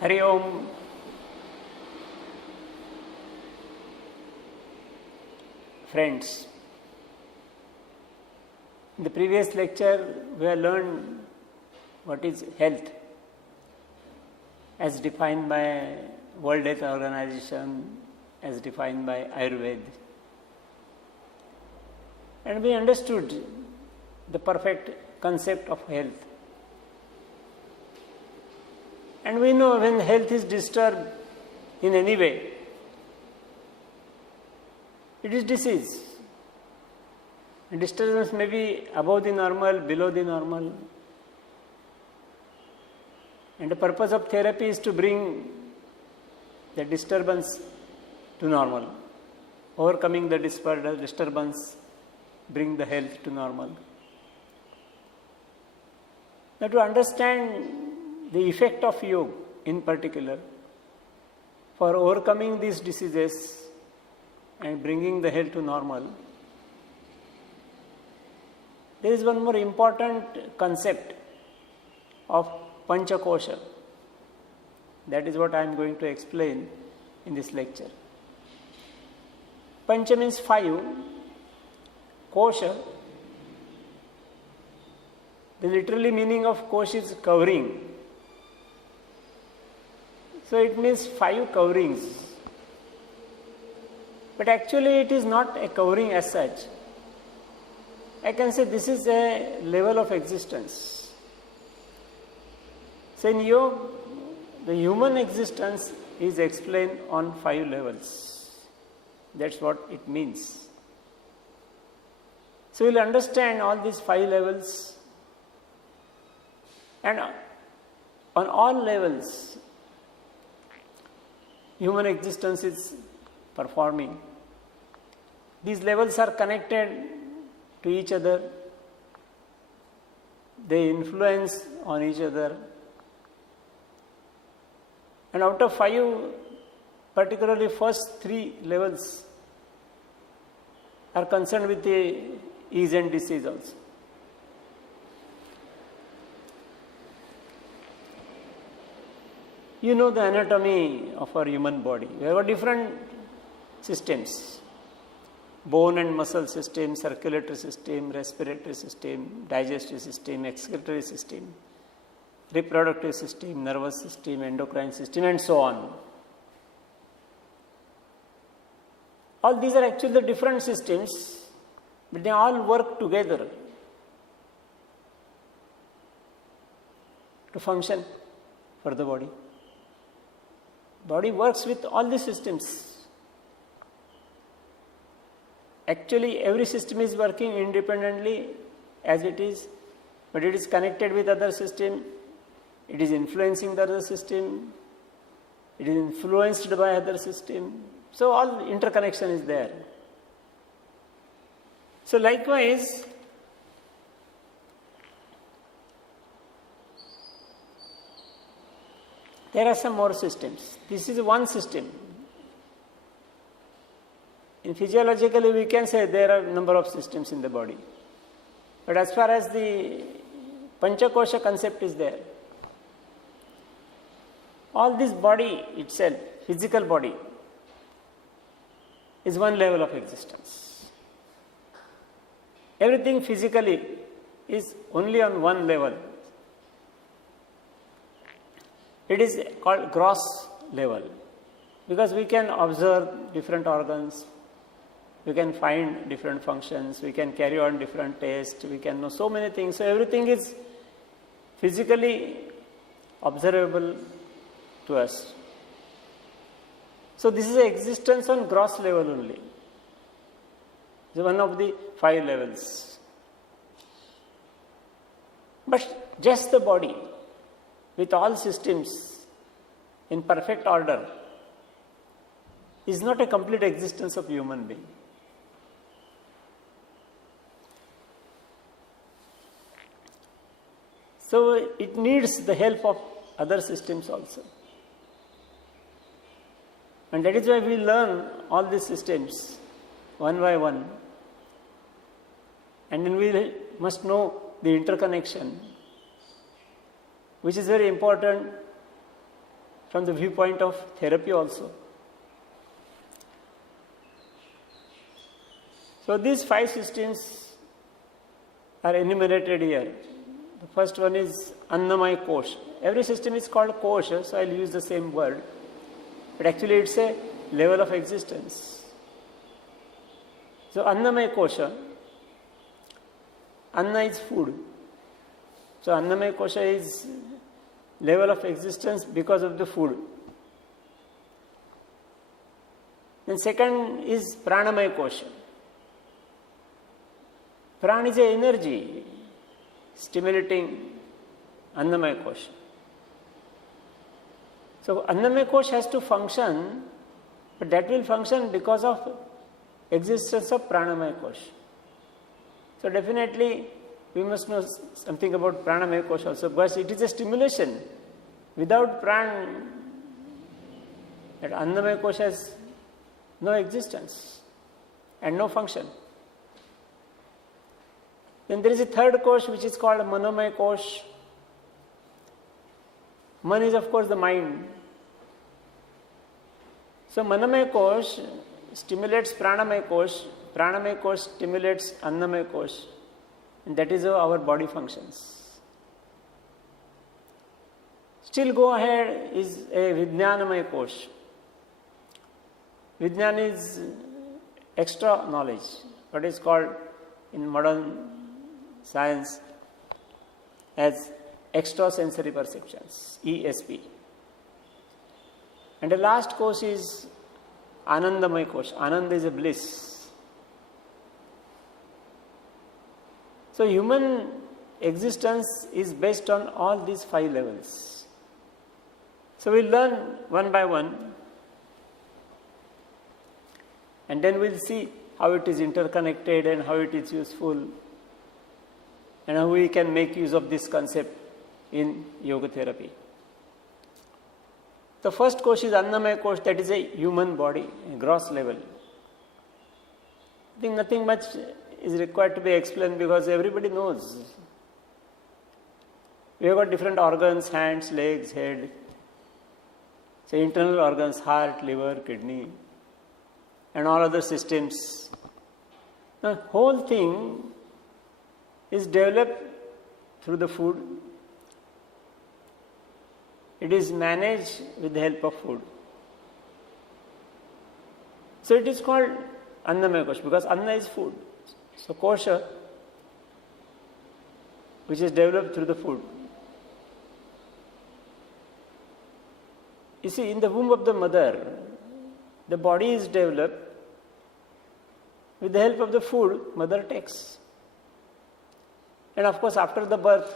Hari Om. Friends, in the previous lecture we have learned what is health as defined by World Health Organization, as defined by Ayurveda. And we understood the perfect concept of health. And we know when health is disturbed in any way, it is disease. And disturbance may be above the normal, below the normal. And the purpose of therapy is to bring the disturbance to normal. Overcoming the disturbance, bring the health to normal. Now, to understand the effect of yoga in particular for overcoming these diseases and bringing the health to normal, there is one more important concept of Panchakosha. That is what I am going to explain in this lecture. Pancha means 5, Kosha, the literally meaning of Kosha is covering. So it means 5 coverings. But actually it is not a covering as such. I can say this is a level of existence. So in yoga, the human existence is explained on 5 levels. That's what it means. So you'll understand all these 5 levels, and on all levels, human existence is performing. These levels are connected to each other. They influence on each other. And out of 5, particularly first 3 levels are concerned with the ease and disease also. You know the anatomy of our human body. We have different systems: bone and muscle system, circulatory system, respiratory system, digestive system, excretory system, reproductive system, nervous system, endocrine system, and so on. All these are actually the different systems, but they all work together to function for the body. Body works with all the systems. Actually, every system is working independently as it is, but it is connected with other system. It is influencing the other system. It is influenced by other system. So all interconnection is there. So likewise, there are some more systems. This is one system. In physiologically, we can say there are a number of systems in the body. But as far as the Panchakosha concept is there, all this body itself, physical body, is one level of existence. Everything physically is only on one level. It is called gross level, because we can observe different organs, we can find different functions, we can carry on different tests, we can know so many things. So everything is physically observable to us. So this is existence on gross level only. It's one of the 5 levels. But just the body, with all systems in perfect order, is not a complete existence of human being. So it needs the help of other systems also. And that is why we learn all these systems one by one. And then we must know the interconnection, which is very important from the viewpoint of therapy also. So these 5 systems are enumerated here. The first one is Annamaya Kosh. Every system is called Kosha, so I'll use the same word. But actually it's a level of existence. So Annamaya Kosha, Anna is food. So Annamaya Kosha is level of existence because of the food. Then second is Pranamaya Kosha. Prana is a energy stimulating Annamaya Kosha. So Annamaya Kosha has to function, but that will function because of existence of Pranamaya Kosha. So definitely we must know something about Pranamaya Kosha also, because it is a stimulation. Without Prana, that Annamaya Kosha has no existence and no function. Then there is a third kosh which is called Manomaya Kosh. Man is of course the mind. So Manomaya Kosh stimulates Pranamaya Kosh. Pranamaya Kosh stimulates Annamaya Kosh. And that is how our body functions. Still go ahead is a Vijnanamaya Kosh. Vijnana is extra knowledge, what is called in modern science as extrasensory perceptions, ESP. And the last course is Anandamaya Kosh. Ananda is a bliss. So human existence is based on all these 5 levels. So we'll learn one by one, and then we'll see how it is interconnected and how it is useful, and how we can make use of this concept in yoga therapy. The first kosh is Annamaya Kosh, that is a human body, a gross level. I think nothing much is required to be explained because everybody knows. We have got different organs, hands, legs, head. So internal organs, heart, liver, kidney, and all other systems. The whole thing is developed through the food. It is managed with the help of food. So it is called Annamaya Kosha because Anna is food. So Kosha, which is developed through the food. You see, in the womb of the mother, the body is developed with the help of the food mother takes. And of course, after the birth,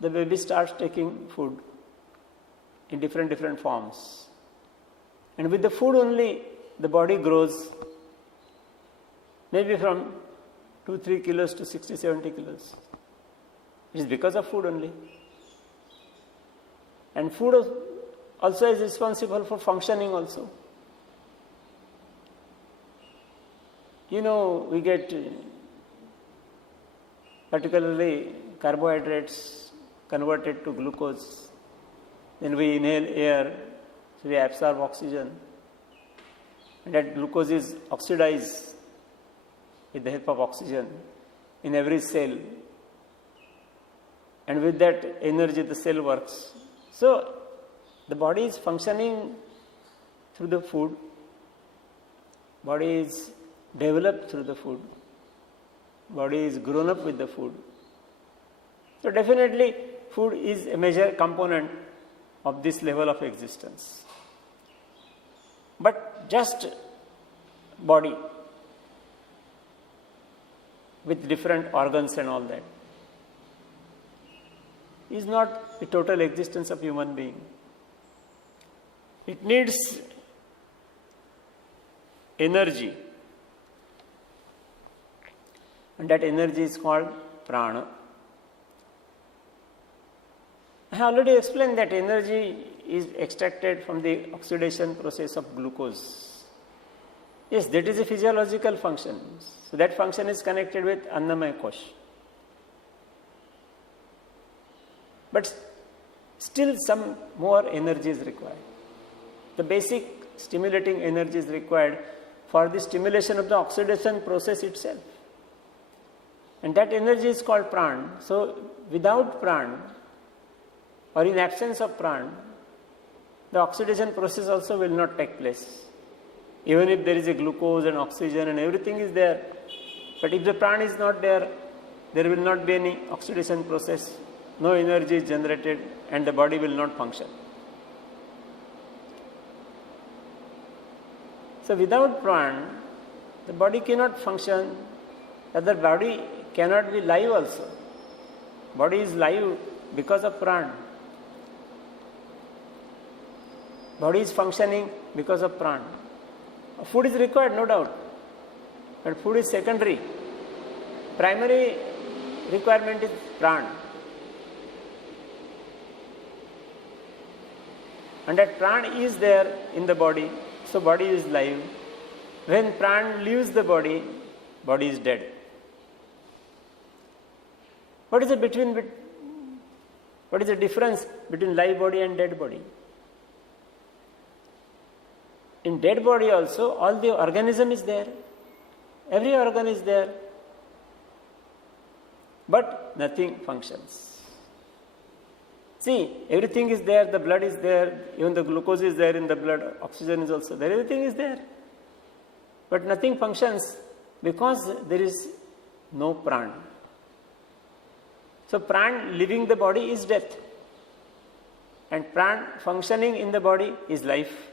the baby starts taking food in different forms. And with the food only, the body grows maybe from 2-3 kilos to 60-70 kilos. It is because of food only. And food also is responsible for functioning also. You know, we get particularly carbohydrates converted to glucose. Then we inhale air, so we absorb oxygen. And that glucose is oxidized with the help of oxygen in every cell. And with that energy, the cell works. So, the body is functioning through the food. Body is developed through the food. Body is grown up with the food. So definitely food is a major component of this level of existence. But just body with different organs and all that is not the total existence of human being. It needs energy. And that energy is called prana. I have already explained that energy is extracted from the oxidation process of glucose. Yes, that is a physiological function. So that function is connected with Annamaya Kosh. But still some more energy is required. The basic stimulating energy is required for the stimulation of the oxidation process itself. And that energy is called pran. So without pran, or in absence of pran, the oxidation process also will not take place. Even if there is a glucose and oxygen and everything is there, but if the pran is not there, there will not be any oxidation process, no energy is generated, and the body will not function. So without pran, the body cannot function, other body cannot be live also. Body is live because of pran. Body is functioning because of pran. Food is required, no doubt, but food is secondary. Primary requirement is pran. And that pran is there in the body, so body is live. When pran leaves the body, body is dead. What is the difference between live body and dead body? In dead body also, all the organism is there. Every organ is there. But nothing functions. See, everything is there, the blood is there, even the glucose is there in the blood, oxygen is also there, everything is there. But nothing functions because there is no pran. So pran leaving the body is death. And pran functioning in the body is life.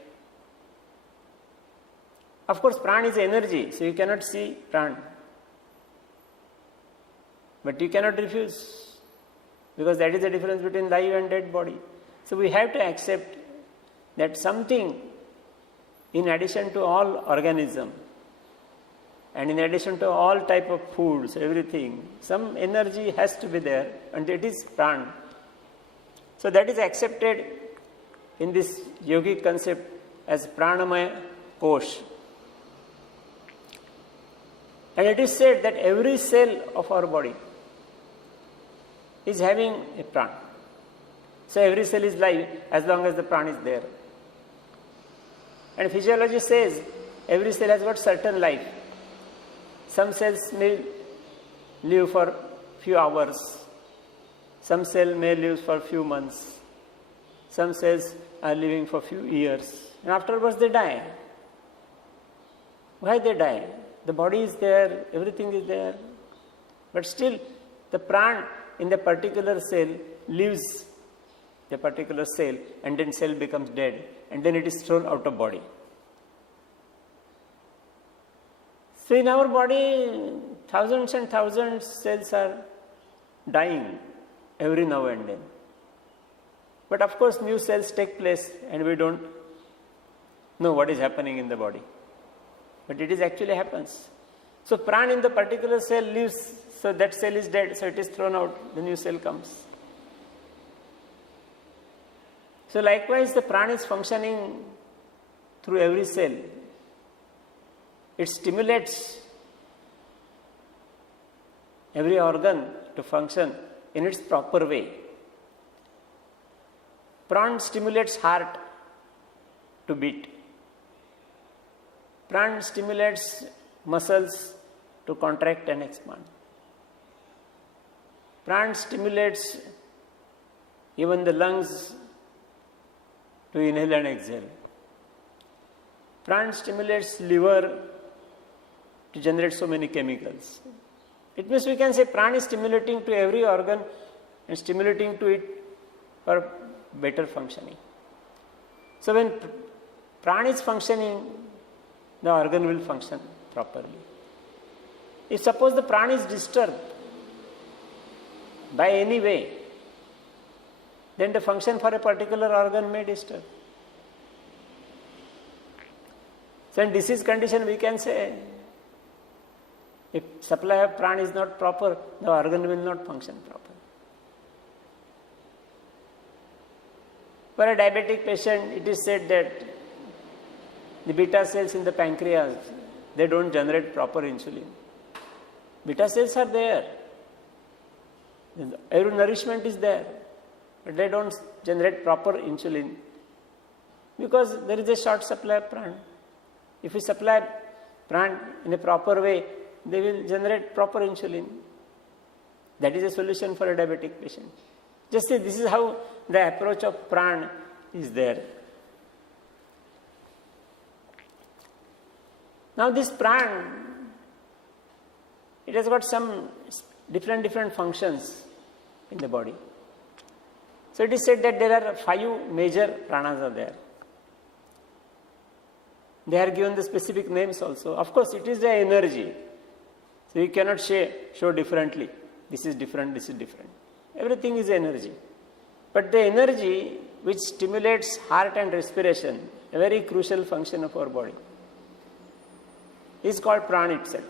Of course, pran is energy, so you cannot see pran. But you cannot refuse, because that is the difference between live and dead body. So we have to accept that something in addition to all organism and in addition to all type of foods, everything, some energy has to be there, and it is pran. So that is accepted in this yogic concept as pranamaya kosh. And it is said that every cell of our body is having a pran. So every cell is live as long as the pran is there. And physiology says every cell has got certain life. Some cells may live for few hours. Some cell may live for few months. Some cells are living for few years. And afterwards they die. Why they die? The body is there, everything is there. But still the pran in the particular cell leaves the particular cell, and then cell becomes dead, and then it is thrown out of body. So in our body, thousands and thousands cells are dying every now and then. But of course new cells take place and we don't know what is happening in the body. But it is actually happens. So pran in the particular cell leaves, so that cell is dead, so it is thrown out, the new cell comes. So likewise the pran is functioning through every cell. It stimulates every organ to function in its proper way. Pran stimulates heart to beat. Pran stimulates muscles to contract and expand. Pran stimulates even the lungs to inhale and exhale. Pran stimulates liver to generate so many chemicals. It means we can say pran is stimulating to every organ and stimulating to it for better functioning. So when pran is functioning, the organ will function properly. If suppose the pran is disturbed by any way, then the function for a particular organ may disturb. So in disease condition we can say, if supply of pran is not proper, the organ will not function properly. For a diabetic patient, it is said that the beta cells in the pancreas, they don't generate proper insulin. Beta cells are there. Every nourishment is there, but they don't generate proper insulin. Because there is a short supply of prana. If we supply prana in a proper way, they will generate proper insulin. That is a solution for a diabetic patient. Just see, this is how the approach of prana is there. Now this prana, it has got some different functions in the body. So it is said that there are 5 major pranas are there. They are given the specific names also. Of course, it is the energy. So you cannot show differently. This is different, this is different. Everything is energy. But the energy which stimulates heart and respiration, a very crucial function of our body, is called prana itself.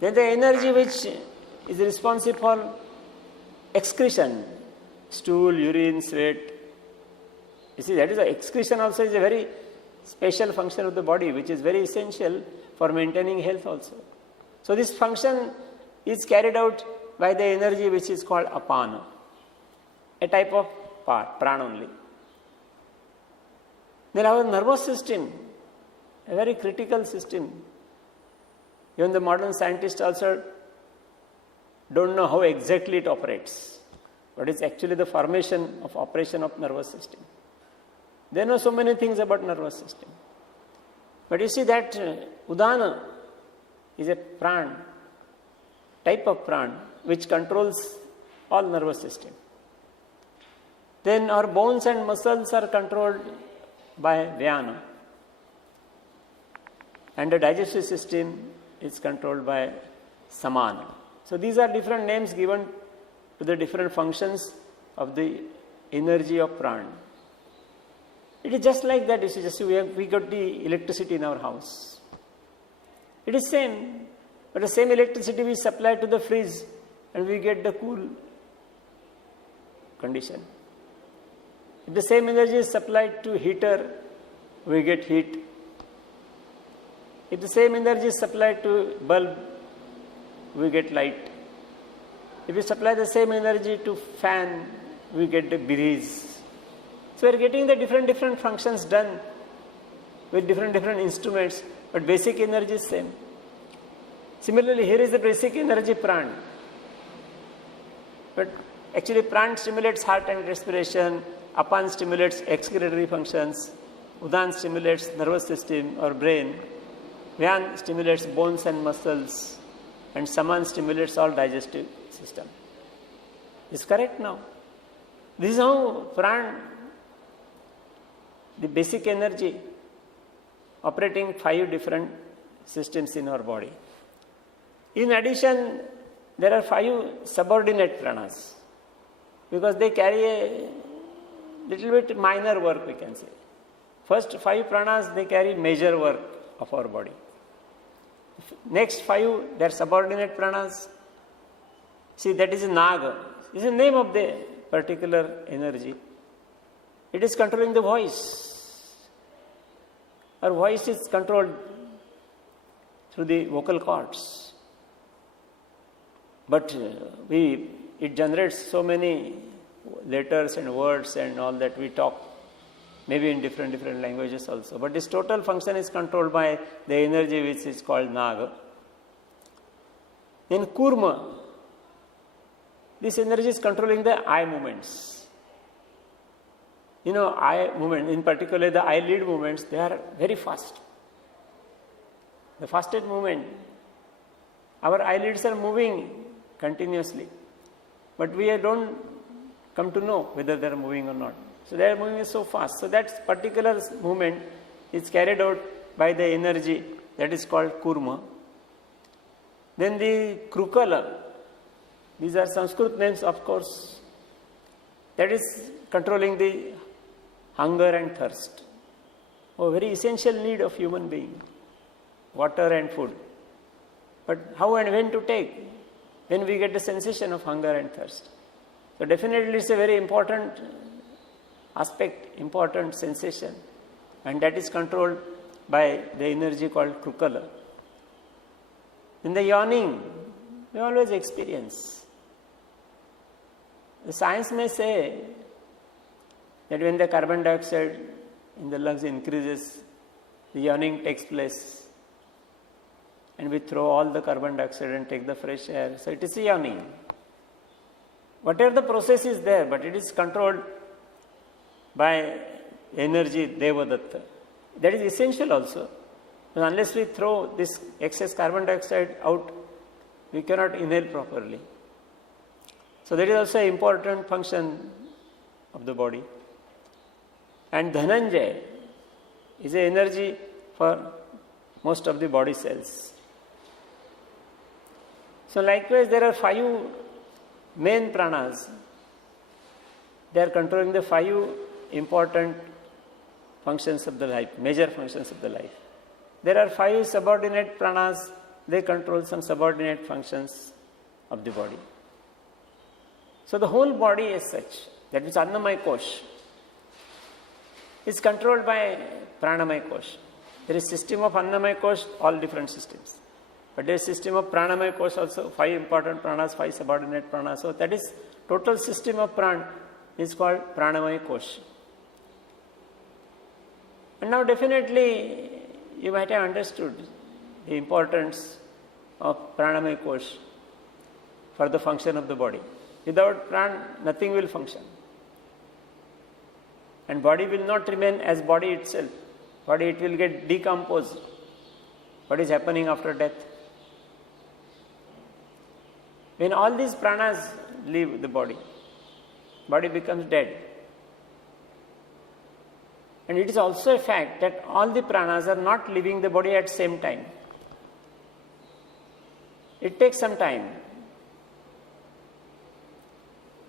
Then the energy which is responsible for excretion, stool, urine, sweat. You see, that is excretion also is a very special function of the body which is very essential for maintaining health also. So this function is carried out by the energy which is called apana, a type of prana only. Then our nervous system, a very critical system. Even the modern scientists also don't know how exactly it operates. What is actually the formation of operation of nervous system. They know so many things about nervous system. But you see that Udana is a prana, type of prana, which controls all nervous system. Then our bones and muscles are controlled by Vyana. And the digestive system is controlled by Samana. So these are different names given to the different functions of the energy of prana. It is just like that. You see, just we got the electricity in our house. It is same, but the same electricity we supply to the fridge and we get the cool condition. If the same energy is supplied to heater, we get heat. If the same energy is supplied to bulb, we get light. If we supply the same energy to fan, we get the breeze. So we are getting the different functions done with different instruments, but basic energy is same. Similarly, here is the basic energy prana. But actually prana stimulates heart and respiration, apan stimulates excretory functions, udan stimulates nervous system or brain, Vyan stimulates bones and muscles, and Saman stimulates all digestive system. Is correct now? This is how prana, the basic energy, operating 5 different systems in our body. In addition, there are 5 subordinate pranas, because they carry a little bit minor work, we can say. First 5 pranas, they carry major work of our body. Next 5, they are subordinate pranas. See, that is Naga. This is the name of the particular energy. It is controlling the voice. Our voice is controlled through the vocal cords. But it generates so many letters and words and all that we talk, maybe in different languages also. But this total function is controlled by the energy which is called Naga. Then Kurma, this energy is controlling the eye movements. You know, eye movement, in particular the eyelid movements, they are very fast. The fastest movement. Our eyelids are moving continuously, but we don't come to know whether they are moving or not. So they are moving so fast. So that particular movement is carried out by the energy that is called Kurma. Then the Krukala, these are Sanskrit names, of course, that is controlling the hunger and thirst. A very essential need of human being, water and food. But how and when to take? When we get the sensation of hunger and thirst. So definitely it's a very important aspect, important sensation, and that is controlled by the energy called Krukala. In the yawning, we always experience. The science may say that when the carbon dioxide in the lungs increases, the yawning takes place, and we throw all the carbon dioxide and take the fresh air. So it is a yawning. Whatever the process is there, but it is controlled by energy Devadatta. That is essential also. And unless we throw this excess carbon dioxide out, we cannot inhale properly. So that is also an important function of the body. And Dhananjay is an energy for most of the body cells. So likewise, there are 5 main pranas. They are controlling the 5 important functions of the life, major functions of the life. There are 5 subordinate pranas. They control some subordinate functions of the body. So the whole body as such, that is Annamaya Kosh, is controlled by Pranamaya Kosh. There is system of Annamaya Kosh, all different systems. But there is system of Pranamaya Kosh also, 5 important pranas, 5 subordinate pranas. So that is total system of pran is called Pranamaya Kosh. And now definitely you might have understood the importance of Pranamaya Kosh for the function of the body. Without pran, nothing will function. And body will not remain as body itself. Body, it will get decomposed. What is happening after death? When all these pranas leave the body becomes dead. And it is also a fact that all the pranas are not leaving the body at the same time. It takes some time.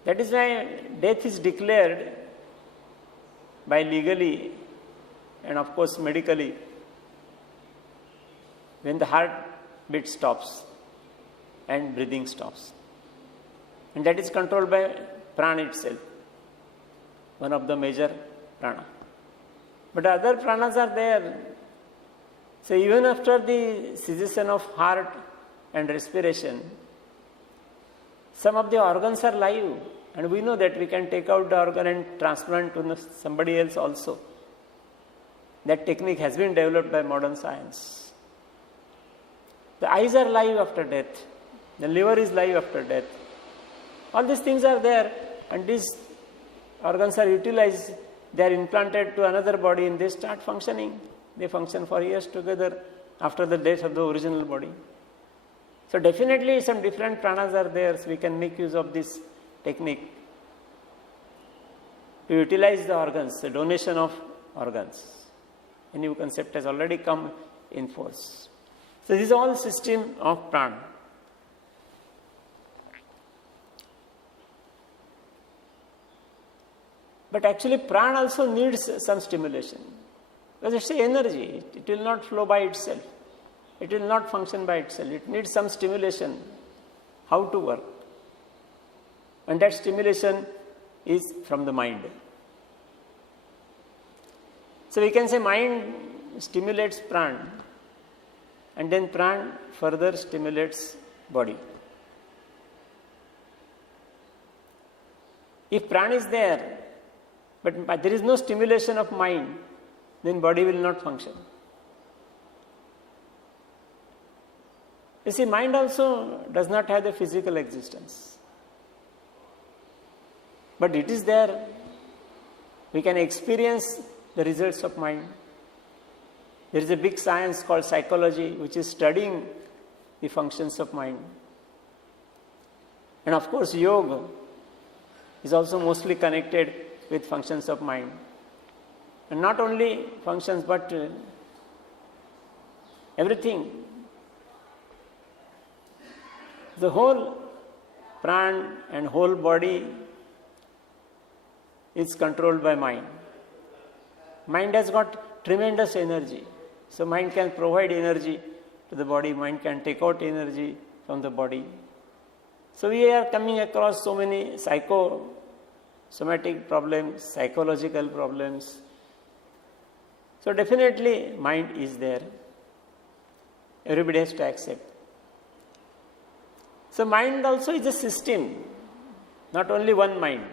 That is why death is declared by legally and of course medically when the heartbeat stops and breathing stops. And that is controlled by prana itself, one of the major prana. But other pranas are there. So even after the cessation of heart and respiration, some of the organs are live. And we know that we can take out the organ and transplant to somebody else also. That technique has been developed by modern science. The eyes are live after death. The liver is live after death. All these things are there, and these organs are utilized. They are implanted to another body and they start functioning. They function for years together after the death of the original body. So definitely some different pranas are there, so we can make use of this technique to utilize the organs, the donation of organs. A new concept has already come in force. So this is all system of prana. But actually prana also needs some stimulation. Because it's energy, it will not flow by itself. It will not function by itself. It needs some stimulation, how to work. And that stimulation is from the mind. So we can say mind stimulates prana, and then prana further stimulates body. If prana is there, but there is no stimulation of mind, then body will not function. You see, mind also does not have the physical existence. But it is there. We can experience the results of mind. There is a big science called psychology which is studying the functions of mind. And of course, yoga is also mostly connected with functions of mind. And not only functions, but everything. The whole prana and whole body is controlled by mind. Mind has got tremendous energy. So mind can provide energy to the body, mind can take out energy from the body. So we are coming across so many psychosomatic problems, psychological problems. So definitely mind is there. Everybody has to accept. So mind also is a system, not only one mind.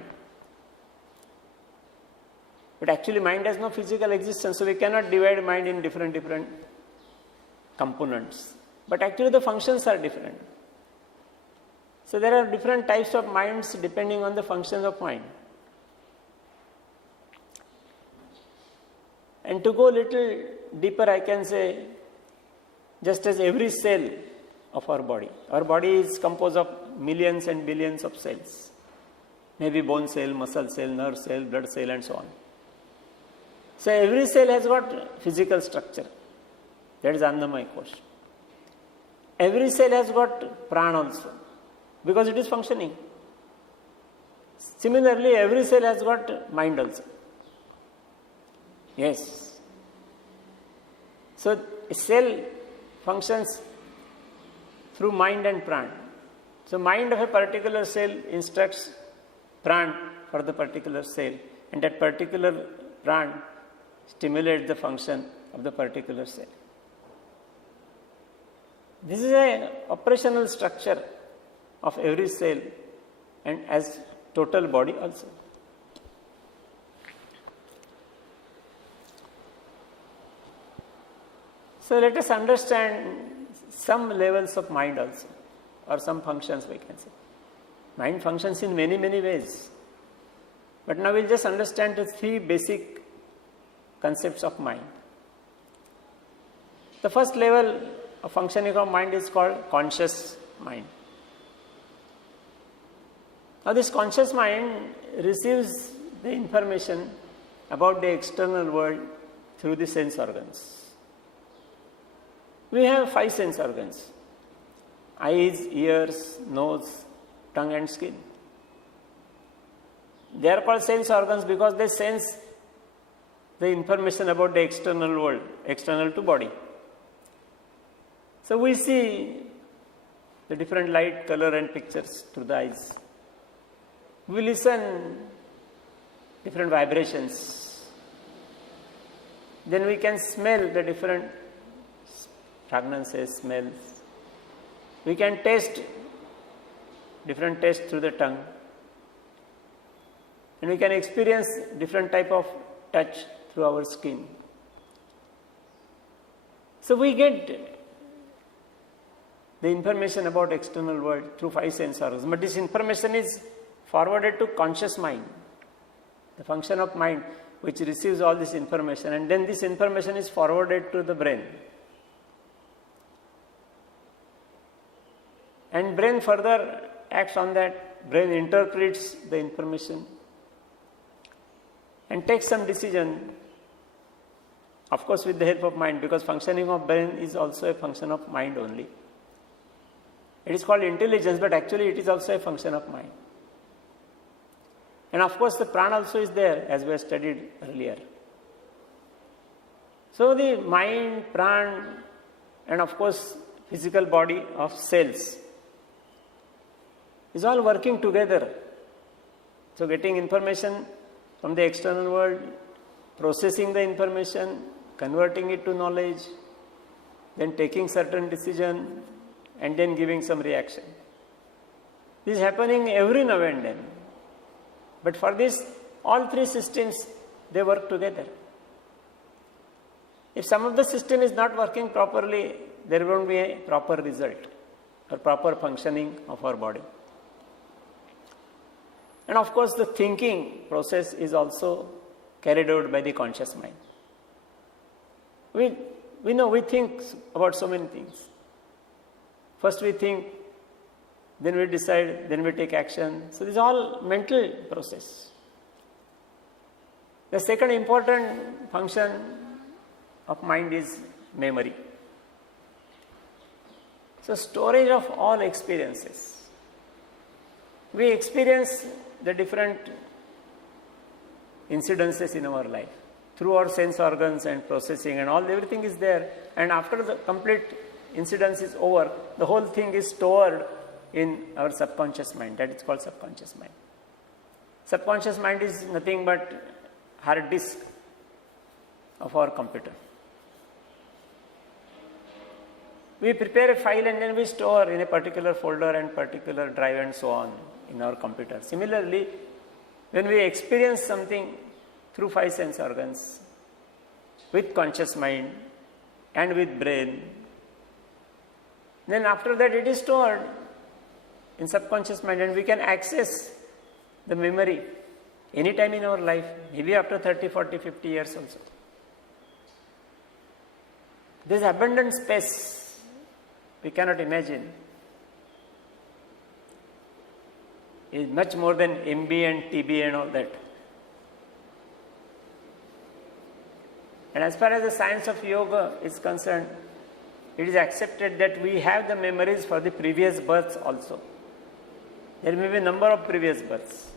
But actually mind has no physical existence, so we cannot divide mind in different components. But actually the functions are different. So there are different types of minds depending on the functions of mind. And to go a little deeper, I can say, just as every cell of our body is composed of millions and billions of cells. Maybe bone cell, muscle cell, nerve cell, blood cell, and so on. So every cell has got physical structure. That is Annamaya Kosha. Every cell has got prana also, because it is functioning. Similarly, every cell has got mind also. Yes. So a cell functions through mind and prana. So mind of a particular cell instructs prana for the particular cell, and that particular prana stimulates the function of the particular cell. This is an operational structure of every cell and as total body also. So let us understand some levels of mind also, or some functions we can say. Mind functions in many ways. But now we'll just understand the three basic concepts of mind. The first level of functioning of mind is called conscious mind. Now this conscious mind receives the information about the external world through the sense organs. We have 5 sense organs: eyes, ears, nose, tongue and skin. They are called sense organs because they sense the information about the external world, external to body. So we see the different light, color and pictures through the eyes. We listen different vibrations. Then we can smell the different fragrances, smells. We can taste different tastes through the tongue. And we can experience different type of touch through our skin. So we get the information about external world through 5 sense organs. But this information is forwarded to conscious mind, the function of mind which receives all this information, and then this information is forwarded to the brain. And brain further acts on that. Brain interprets the information and takes some decision, of course with the help of mind, because functioning of brain is also a function of mind only. It is called intelligence, but actually it is also a function of mind. And of course the prana also is there, as we have studied earlier. So the mind, prana, and of course physical body of cells is all working together. So getting information from the external world, processing the information, converting it to knowledge, then taking certain decision, and then giving some reaction. This is happening every now and then. But for this, all 3 systems, they work together. If some of the system is not working properly, there won't be a proper result or proper functioning of our body. And of course, the thinking process is also carried out by the conscious mind. We know we think about so many things. First we think, then we decide, then we take action. So this is all mental process. The second important function of mind is memory. So storage of all experiences. We experience the different incidences in our life through our sense organs and processing and all, everything is there. And after the complete incidence is over, the whole thing is stored in our subconscious mind. That is called subconscious mind. Subconscious mind is nothing but hard disk of our computer. We prepare a file and then we store in a particular folder and particular drive and so on in our computer. Similarly, when we experience something through 5 sense organs, with conscious mind and with brain. Then after that it is stored in subconscious mind and we can access the memory anytime in our life, maybe after 30, 40, 50 years also. There is abundant space we cannot imagine. It is much more than MB and TB and all that. And as far as the science of yoga is concerned, it is accepted that we have the memories for the previous births also. There may be a number of previous births.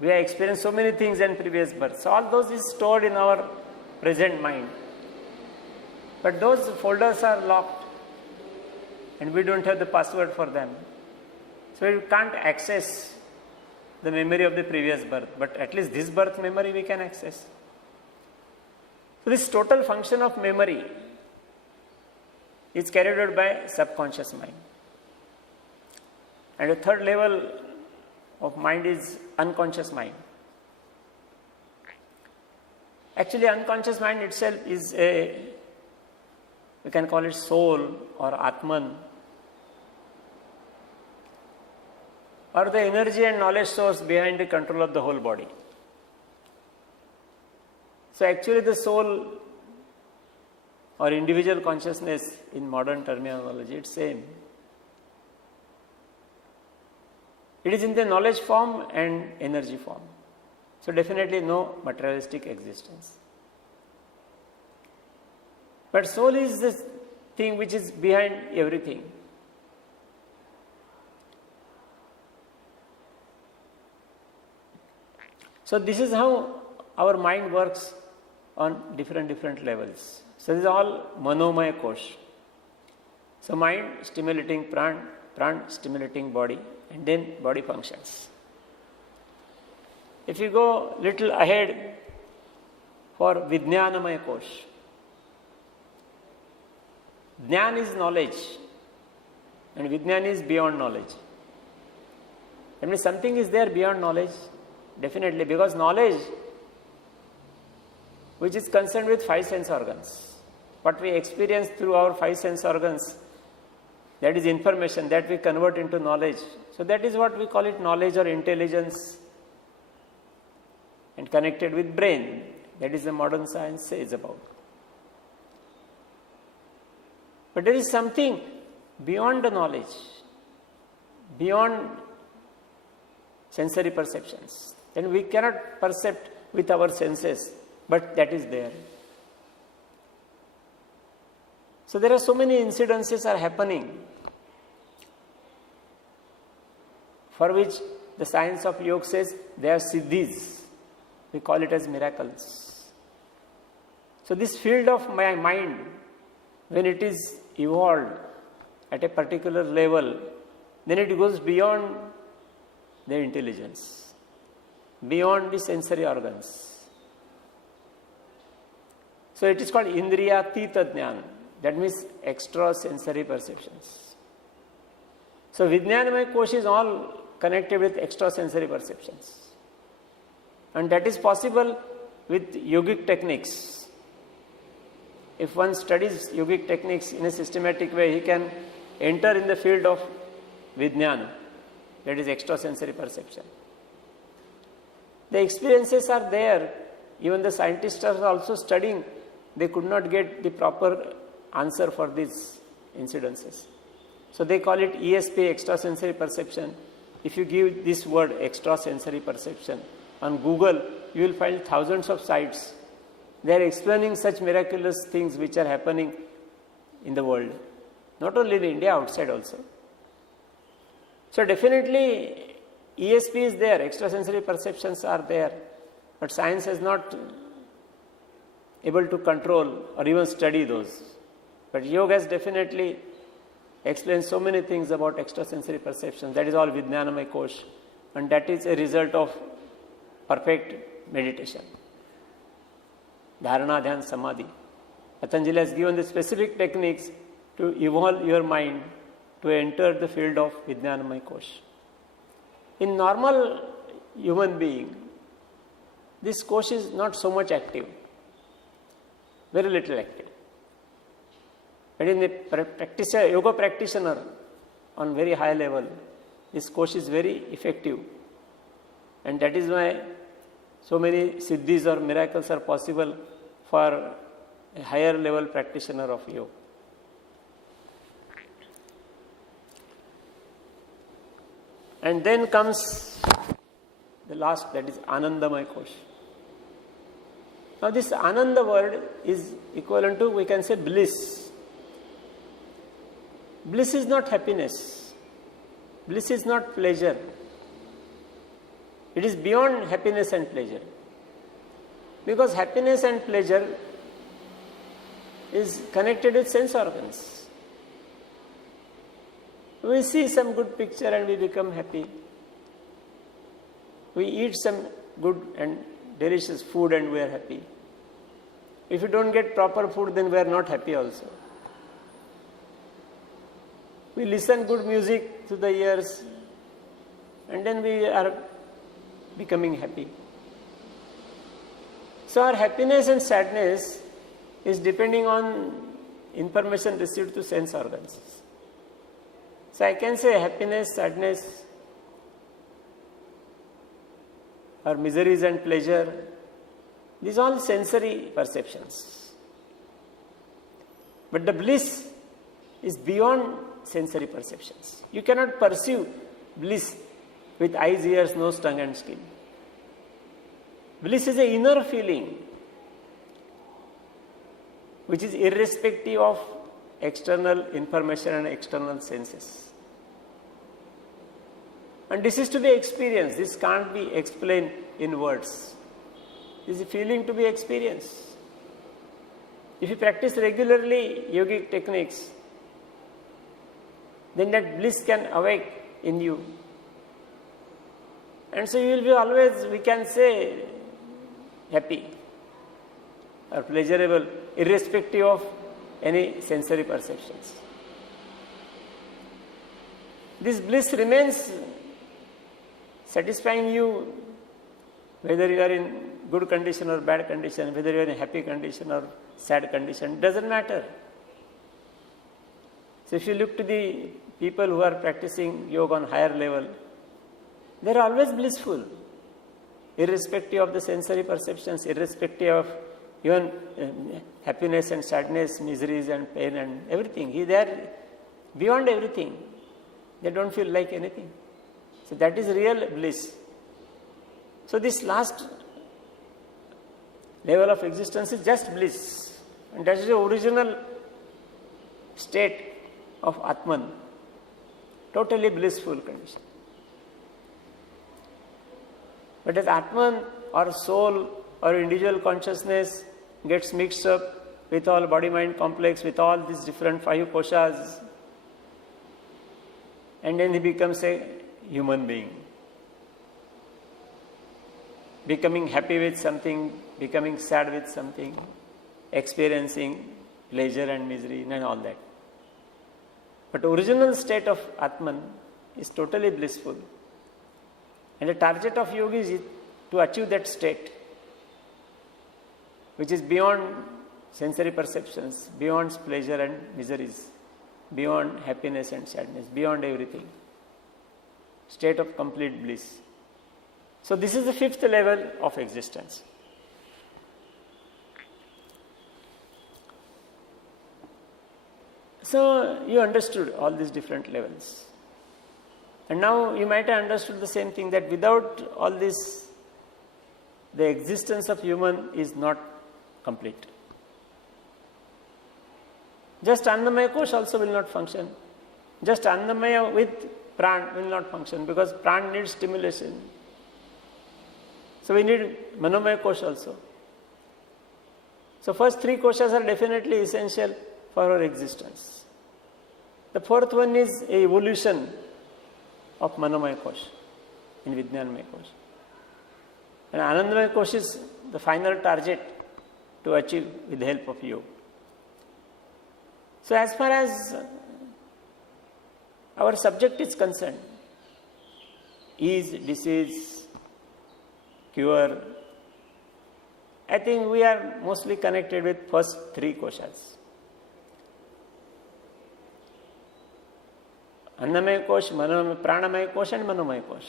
We have experienced so many things in previous births. So all those is stored in our present mind. But those folders are locked and we don't have the password for them. So we can't access the memory of the previous birth. But at least this birth memory we can access. So this total function of memory is carried out by subconscious mind. And the third level of mind is unconscious mind. Actually, unconscious mind itself is we can call it soul or Atman, or the energy and knowledge source behind the control of the whole body. So actually the soul or individual consciousness in modern terminology, it's same. It is in the knowledge form and energy form. So definitely no materialistic existence. But soul is this thing which is behind everything. So this is how our mind works on different levels. So this is all Manomaya Kosh. So mind stimulating pran, pran stimulating body, and then body functions. If you go little ahead for Vijnanamaya Kosh, Jnana is knowledge and Vijnana is beyond knowledge. That means something is there beyond knowledge, definitely, because knowledge which is concerned with 5 sense organs, what we experience through our 5 sense organs, that is information that we convert into knowledge. So that is what we call it knowledge or intelligence, and connected with brain. That is the modern science says about. But there is something beyond the knowledge, beyond sensory perceptions. And we cannot perceive with our senses, but that is there. So there are so many incidences are happening for which the science of yoga says they are siddhis. We call it as miracles. So this field of my mind, when it is evolved at a particular level, then it goes beyond the intelligence, beyond the sensory organs. So it is called Indriyatita Jnana. That means extrasensory perceptions. So Vijnanamaya Kosh is all connected with extrasensory perceptions. And that is possible with yogic techniques. If one studies yogic techniques in a systematic way, he can enter in the field of Vijnana, that is extrasensory perception. The experiences are there. Even the scientists are also studying. They could not get the proper answer for these incidences. So they call it ESP, extrasensory perception. If you give this word extrasensory perception on Google, you will find thousands of sites. They are explaining such miraculous things which are happening in the world. Not only in India, outside also. So definitely ESP is there, extrasensory perceptions are there, but science is not able to control or even study those. But yoga has definitely explained so many things about extrasensory perceptions. That is all Vijnanamaya Kosh, and that is a result of perfect meditation. Dharana, Dhyan, Samadhi. Patanjali has given the specific techniques to evolve your mind to enter the field of Vijnanamaya Kosh. In normal human being, this kosh is not so much active, very little active. But in a yoga practitioner on very high level, this kosh is very effective. And that is why so many siddhis or miracles are possible for a higher level practitioner of yoga. And then comes the last, that is Anandamaya Kosh. Now this Ananda word is equivalent to, we can say, bliss. Bliss is not happiness. Bliss is not pleasure. It is beyond happiness and pleasure. Because happiness and pleasure is connected with sense organs. We see some good picture and we become happy. We eat some good and delicious food and we are happy. If you don't get proper food, then we are not happy also. We listen good music to the ears and then we are becoming happy. So our happiness and sadness is depending on information received to sense organs. So I can say happiness, sadness, or miseries and pleasure, these are all sensory perceptions. But the bliss is beyond sensory perceptions. You cannot perceive bliss with eyes, ears, nose, tongue and skin. Bliss is an inner feeling which is irrespective of external information and external senses. And this is to be experienced. This can't be explained in words. This is a feeling to be experienced. If you practice regularly yogic techniques, then that bliss can awake in you. And so you will be always, we can say, happy or pleasurable, irrespective of any sensory perceptions. This bliss remains satisfying you whether you are in good condition or bad condition, whether you are in a happy condition or sad condition, doesn't matter. So if you look to the people who are practicing yoga on higher level, they are always blissful, irrespective of the sensory perceptions, irrespective of even happiness and sadness, miseries and pain and everything. They are beyond everything. They don't feel like anything. So that is real bliss. So this last level of existence is just bliss. And that is the original state of Atman. Totally blissful condition. But as Atman or soul or individual consciousness gets mixed up with all body-mind complex, with all these different 5 koshas, and then he becomes a human being. Becoming happy with something, becoming sad with something, experiencing pleasure and misery and all that. But original state of Atman is totally blissful. And the target of yoga is to achieve that state, which is beyond sensory perceptions, beyond pleasure and miseries, beyond happiness and sadness, beyond everything. State of complete bliss. So this is the 5th level of existence. So you understood all these different levels. And now you might have understood the same thing, that without all this, the existence of human is not complete. Just Annamaya Kosh also will not function. Just Annamaya with Pran will not function, because Pran needs stimulation. So we need Manomaya Kosh also. So first 3 koshas are definitely essential for our existence. The 4th one is a evolution of Manomaya Kosh in Vijnanamaya Kosh. And Anandamaya Kosh is the final target to achieve with the help of yoga. So as far as our subject is concerned, ease, disease, cure, I think we are mostly connected with first three koshas. Annamaya kosh, pranamaya kosh and manomaya kosh.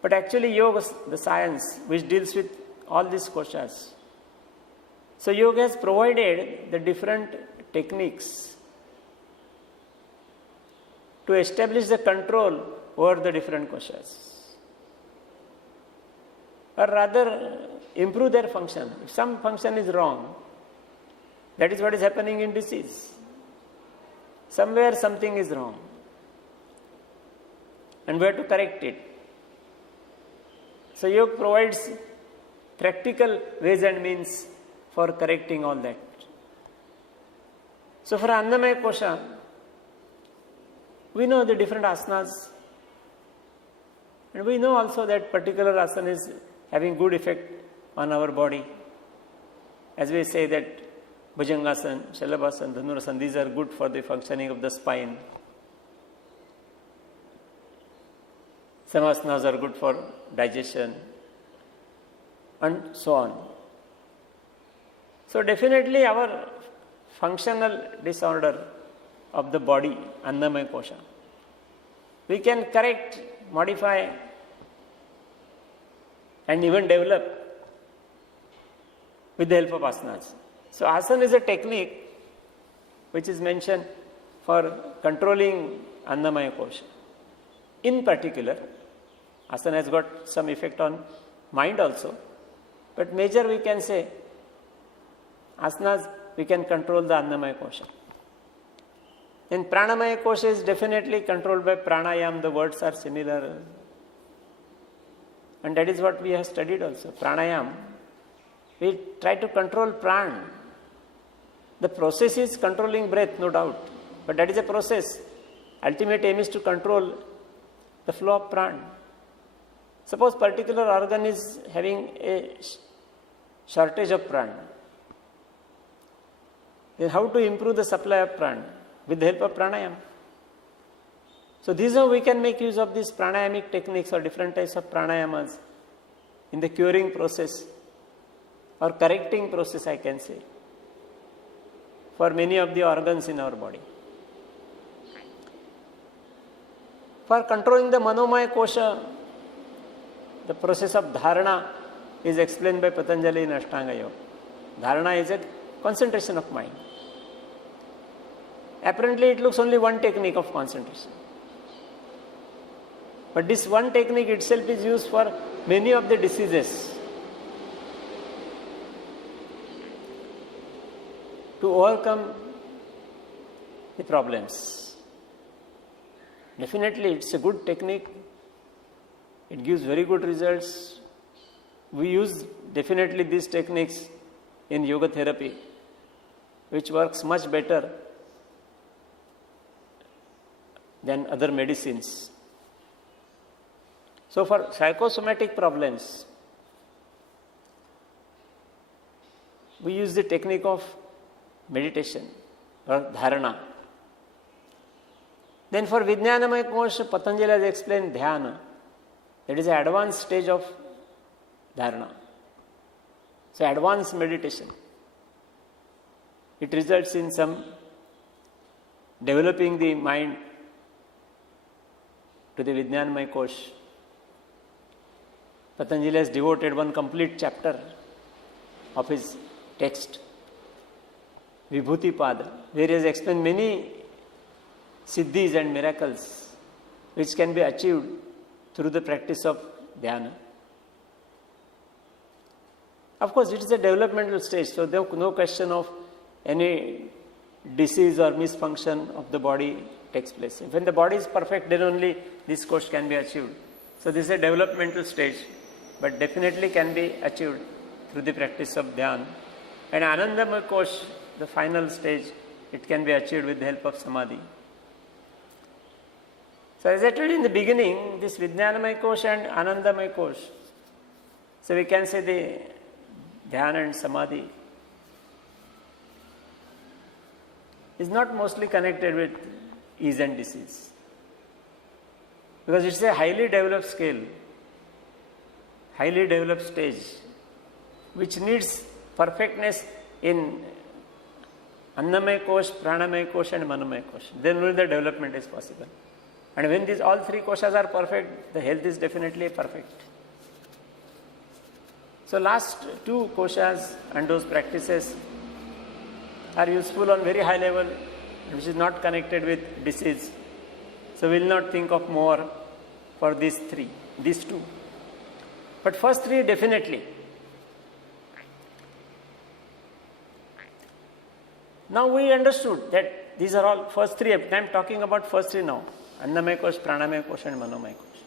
But actually yoga, the science which deals with all these koshas. So yoga has provided the different techniques to establish the control over the different koshas. Or rather improve their function. If some function is wrong, that is what is happening in disease. Somewhere something is wrong. And we have to correct it. So yoga provides practical ways and means for correcting all that. So for Annamaya kosha, we know the different asanas. And we know also that particular asana is having good effect on our body. As we say that Bhujangasana, Shalabhasana, Dhanurasana, these are good for the functioning of the spine. Some asanas are good for digestion and so on. So definitely our functional disorder of the body, Annamaya kosha, we can correct, modify and even develop with the help of asanas. So asana is a technique which is mentioned for controlling Annamaya kosha. In particular, asana has got some effect on mind also, but major we can say asanas we can control the Annamaya kosha. And Pranamaya kosha is definitely controlled by pranayam, the words are similar. And that is what we have studied also. Pranayam, we try to control pran. The process is controlling breath, no doubt. But that is a process. Ultimate aim is to control the flow of pran. Suppose particular organ is having a shortage of pran. Then how to improve the supply of pran? With the help of pranayam. So this is how we can make use of these pranayamic techniques or different types of pranayamas in the curing process or correcting process, I can say, for many of the organs in our body. For controlling the Manomaya kosha, the process of dharana is explained by Patanjali in Ashtanga Yoga. Dharana is a concentration of mind. Apparently it looks only one technique of concentration. But this one technique itself is used for many of the diseases. To overcome the problems. Definitely it's a good technique. It gives very good results. We use definitely these techniques in yoga therapy, which works much better than other medicines. So for psychosomatic problems, we use the technique of meditation or dharana. Then for Vijnanamaya kosha, Patanjali has explained dhyana. That is an advanced stage of dharana. So advanced meditation. It results in some developing the mind to the Vijnanamaya kosha. Patanjali has devoted one complete chapter of his text, Vibhuti Pada, where he has explained many siddhis and miracles which can be achieved through the practice of dhyana. Of course, it is a developmental stage, so there is no question of any disease or misfunction of the body takes place. When the body is perfect, then only this course can be achieved. So this is a developmental stage, but definitely can be achieved through the practice of dhyana. And Anandamaya kosha, the final stage, it can be achieved with the help of samadhi. So as I told you in the beginning, this Vijnanamaya kosha and Anandamaya kosha, so we can say the dhyana and samadhi is not mostly connected with ease and disease. Because it's a highly developed skill, highly developed stage which needs perfectness in Annamaya Kosh, Pranamaya Kosh and Manomaya Kosh. Then only the development is possible. And when these all three koshas are perfect, the health is definitely perfect. So last two koshas and those practices are useful on very high level, which is not connected with disease. So we will not think of more for these two. But first three definitely. Now we understood that these are all first three. I am talking about first three now. Annamaya Kosh, Pranamaya Kosh and Manomaya Kosh.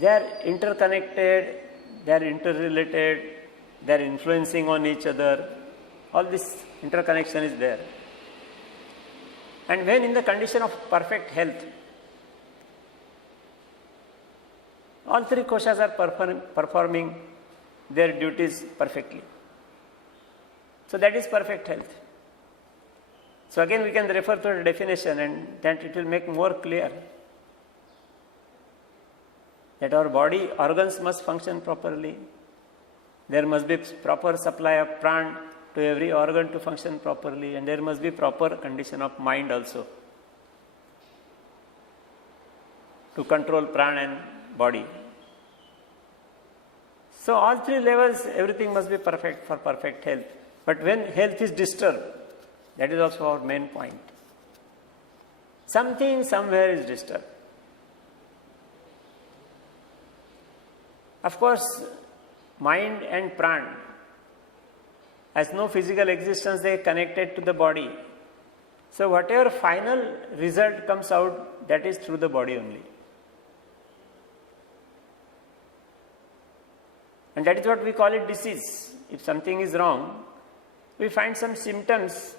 They are interconnected, they are interrelated, they are influencing on each other. All this interconnection is there. And when in the condition of perfect health, all three koshas are performing their duties perfectly. So that is perfect health. So again we can refer to the definition and that it will make more clear that our body organs must function properly. There must be proper supply of pran to every organ to function properly, and there must be proper condition of mind also to control pran and body. So all three levels, everything must be perfect for perfect health. But when health is disturbed, that is also our main point. Something somewhere is disturbed. Of course, mind and pran has no physical existence, they are connected to the body. So whatever final result comes out, that is through the body only. And that is what we call it disease. If something is wrong, we find some symptoms,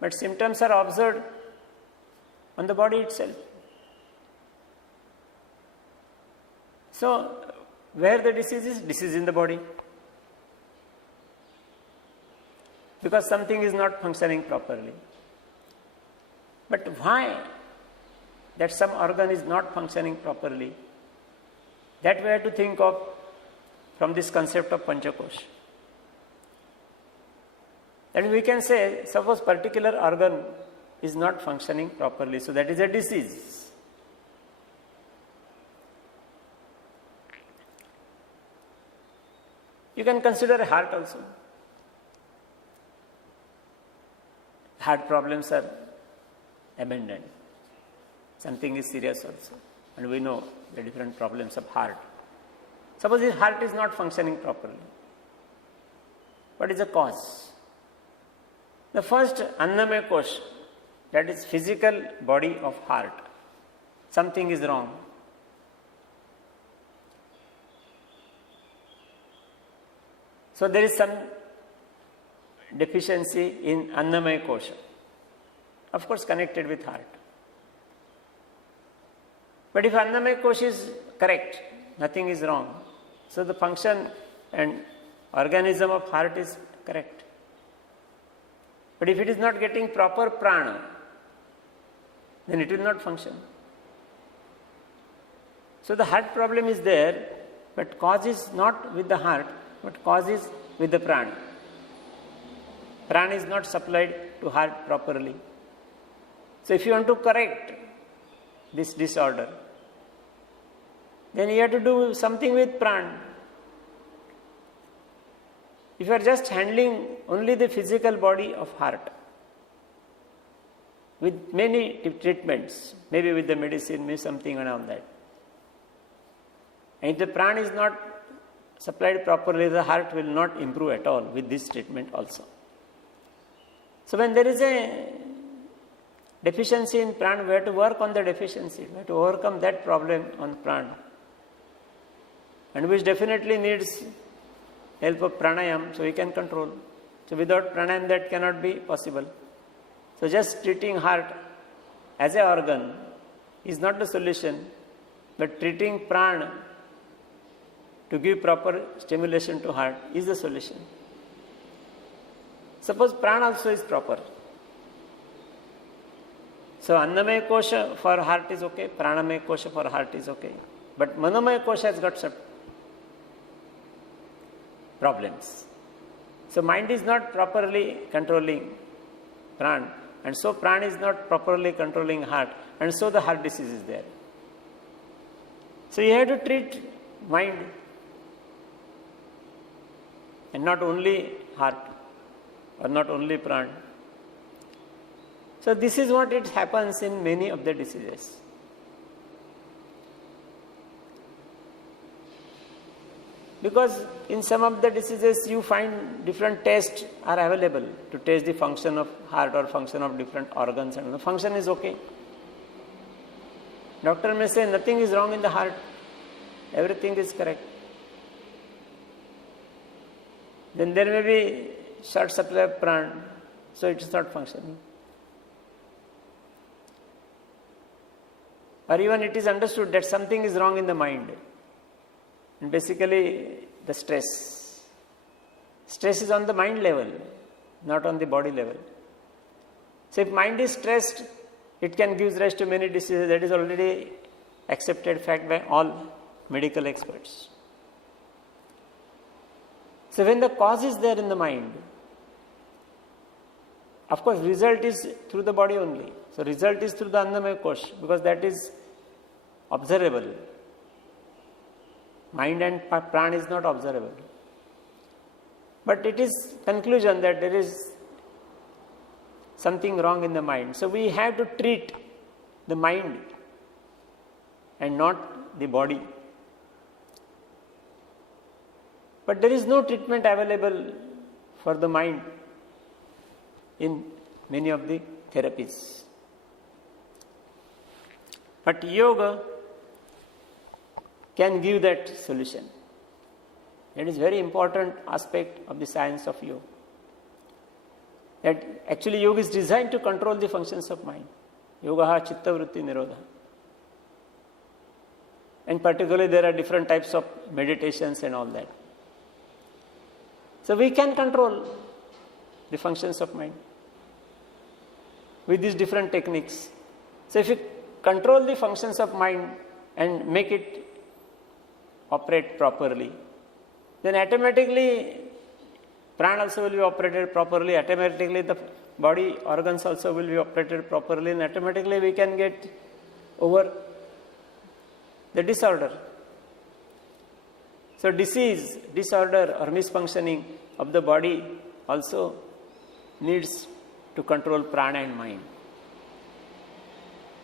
but symptoms are observed on the body itself. So where the disease is in the body. Because something is not functioning properly. But why that some organ is not functioning properly? That we have to think of from this concept of Panchakosh. And we can say, suppose particular organ is not functioning properly, so that is a disease. You can consider a heart also. Heart problems are abundant. Something is serious also. And we know the different problems of heart. Suppose the heart is not functioning properly. What is the cause? The first, Annamaya Kosh, that is physical body of heart. Something is wrong. So there is some deficiency in Annamaya Kosha, of course connected with heart. But if Annamaya Kosha is correct, nothing is wrong. So the function and organism of heart is correct. But if it is not getting proper prana, then it will not function. So the heart problem is there, but cause is not with the heart, but cause is with the prana. Prana is not supplied to heart properly. So if you want to correct this disorder, then you have to do something with prana. If you are just handling only the physical body of heart, with many treatments, maybe with the medicine, maybe something and all that, and if the prana is not supplied properly, the heart will not improve at all with this treatment also. So when there is a deficiency in prana, we have to work on the deficiency. We have to overcome that problem on prana, and which definitely needs help of pranayam, so we can control. So without pranayam that cannot be possible. So just treating heart as an organ is not the solution, but treating prana to give proper stimulation to heart is the solution. Suppose prana also is proper. So Annamaya Kosha for heart is okay, Pranamaya Kosha for heart is okay. But Manomaya Kosha has got some problems. So mind is not properly controlling Pran, and so Pran is not properly controlling heart, and so the heart disease is there. So you have to treat mind and not only heart or not only Pran. So this is what it happens in many of the diseases. Because in some of the diseases you find different tests are available to test the function of heart or function of different organs, and the function is okay. Doctor may say nothing is wrong in the heart, everything is correct. Then there may be short supply of Pran, so it is not functioning. Or even it is understood that something is wrong in the mind. And basically the stress. Stress is on the mind level, not on the body level. So if mind is stressed, it can give rise to many diseases. That is already accepted fact by all medical experts. So when the cause is there in the mind, of course result is through the body only. So result is through the Annamaya Kosh, because that is observable. Mind and Pran is not observable. But it is conclusion that there is something wrong in the mind. So we have to treat the mind and not the body. But there is no treatment available for the mind in many of the therapies. But yoga can give that solution. It is very important aspect of the science of yoga. That actually yoga is designed to control the functions of mind. Yogaha chitta vritti nirodha. And particularly there are different types of meditations and all that. So we can control the functions of mind with these different techniques. So if you control the functions of mind and make it operate properly, then automatically Pran also will be operated properly, automatically the body organs also will be operated properly, and automatically we can get over the disorder. So disease, disorder or misfunctioning of the body also needs to control Prana and mind.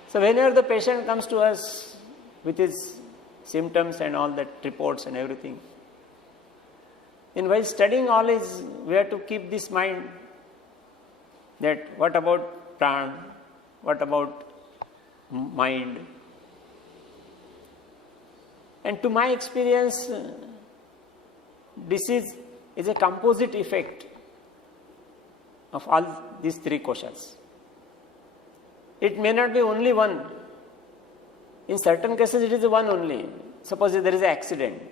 So whenever the patient comes to us with his symptoms and all that reports and everything, and while studying all is, we have to keep this mind that what about Pran, what about mind. And to my experience, disease is a composite effect of all these three koshas. It may not be only one. In certain cases it is one only. Suppose there is an accident,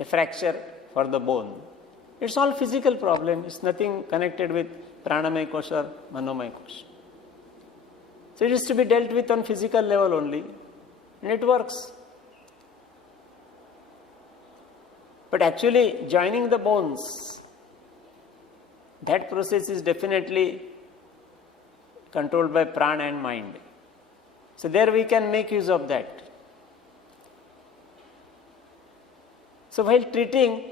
a fracture for the bone. It's all physical problem. It's nothing connected with Pranamaya Kosha or Manomaya Kosha. So it is to be dealt with on physical level only. And it works. But actually joining the bones, that process is definitely controlled by Prana and mind. So there we can make use of that. So while treating,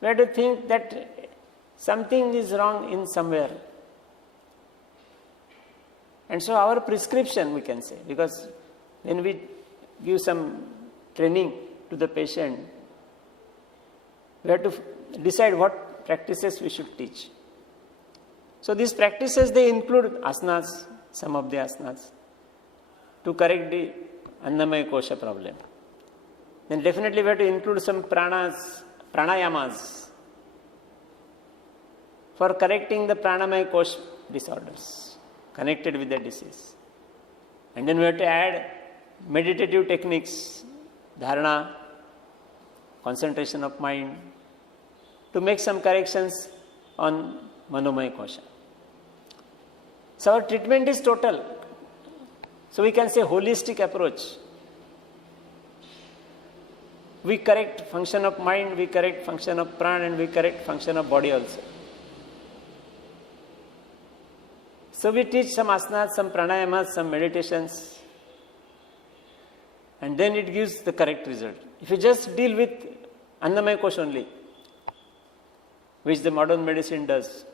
we have to think that something is wrong in somewhere. And so our prescription, we can say, because when we give some training to the patient, we have to decide what practices we should teach. So these practices, they include asanas, some of the asanas, to correct the Annamaya Kosha problem. Then definitely we have to include some pranayamas for correcting the Pranamaya Kosha disorders connected with the disease. And then we have to add meditative techniques, dharana, concentration of mind, to make some corrections on Manomaya Kosha. So our treatment is total. So we can say holistic approach. we correct function of mind, we correct function of prana, and we correct function of body also. So we teach some asanas, some pranayamas, some meditations, and then it gives the correct result. If you just deal with Annamaya Kosh only, which the modern medicine does,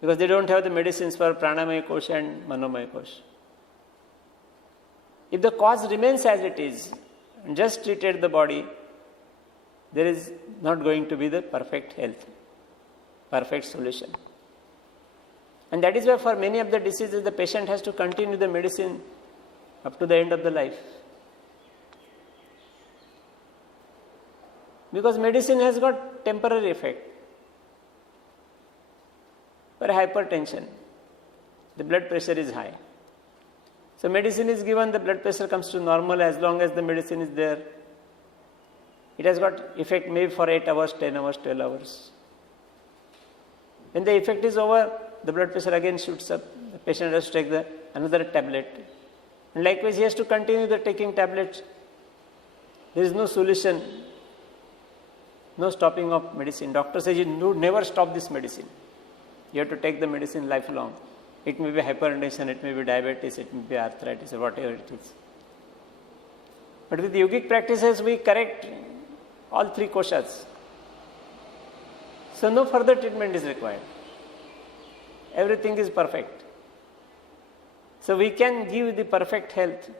because they don't have the medicines for Pranamaya Kosh and Manomaya Kosh. If the cause remains as it is, and just treated the body, there is not going to be the perfect health, perfect solution. And that is why for many of the diseases, the patient has to continue the medicine up to the end of the life. Because medicine has got temporary effect. For hypertension, the blood pressure is high. So medicine is given, the blood pressure comes to normal as long as the medicine is there. It has got effect maybe for 8 hours, 10 hours, 12 hours. When the effect is over, the blood pressure again shoots up. The patient has to take another tablet. And likewise, he has to continue the taking tablets. There is no solution, no stopping of medicine. Doctor says you never stop this medicine. You have to take the medicine lifelong. It may be hypertension, it may be diabetes, it may be arthritis, or whatever it is. But with yogic practices, we correct all three koshas. So no further treatment is required. Everything is perfect. So we can give the perfect health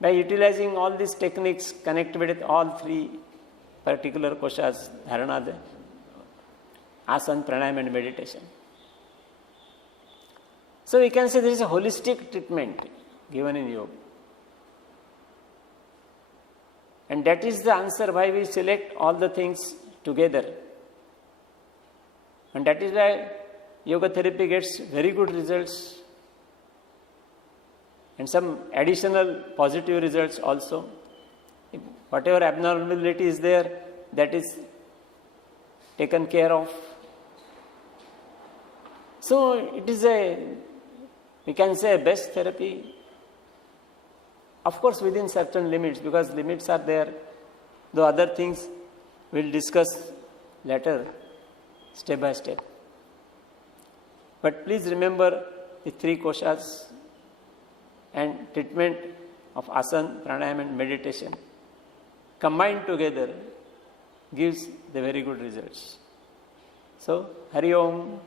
by utilizing all these techniques connected with all three particular koshas, dharana, asana, pranayama, and meditation. So we can say there is a holistic treatment given in yoga. And that is the answer why we select all the things together. And that is why yoga therapy gets very good results and some additional positive results also. If whatever abnormality is there, that is taken care of. So it is we can say, best therapy. Of course, within certain limits, because limits are there. The other things we'll discuss later, step by step. But please remember the three koshas and treatment of asana, pranayama, and meditation combined together gives the very good results. So, Hari Om.